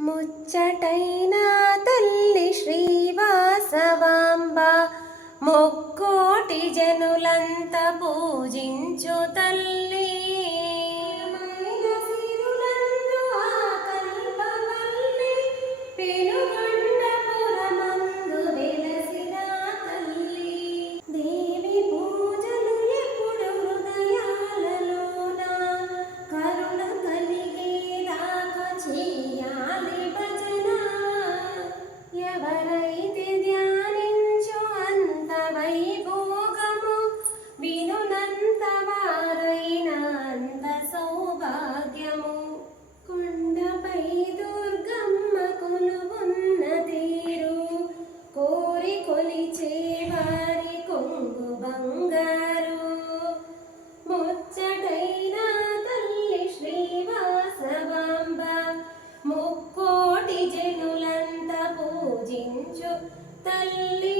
ముచ్చటైన తల్లి శ్రీవాసవాంబ మొక్కోటి జనులంత పూజించు తల్లి కొలిచే వారి కొంగు బంగారు. ముచ్చటైన తల్లి శ్రీవాసవాంబ ముక్కోటి జనులంత పూజించు తల్లి